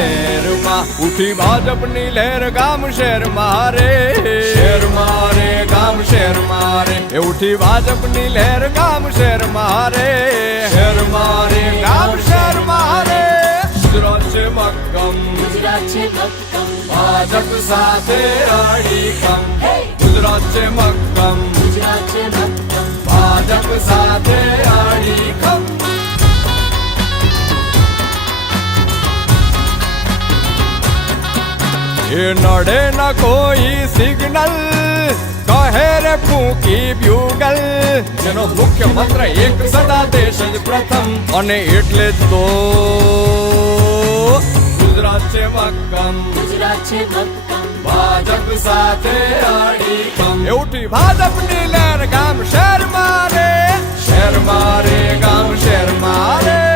શહેરમાં ઉઠી ભાજપની લહેર ગામ શહેર મારે શહેર મારે ગામ શહેર મારે એ ઉઠી ભાજપની લહેર ગામ શહેર મારે શહેર મારે ગામ શહેર મારે ગુજરાત છે મક્કમ ગુજરાત છે મક્કમ ભાજપ સાથે અડીખમ ગુજરાત છે મક્કમ ગુજરાત છે મક્કમ ભાજપ સાથે અડીખમ એ નડે ન કોઈ સિગ્નલ કહે રે ફૂંકી બ્યુગલ જેનો મુખ્ય મંત્ર એક સદા દેશ જ પ્રથમ અને એટલે જ તો ગુજરાત છે મક્કમ ગુજરાત છે મક્કમ ભાજપ સાથે અડીખમ એ ઉઠી ભાજપની લહેર ગામ શહેર મારે શહેર મારે ગામ શહેર મારે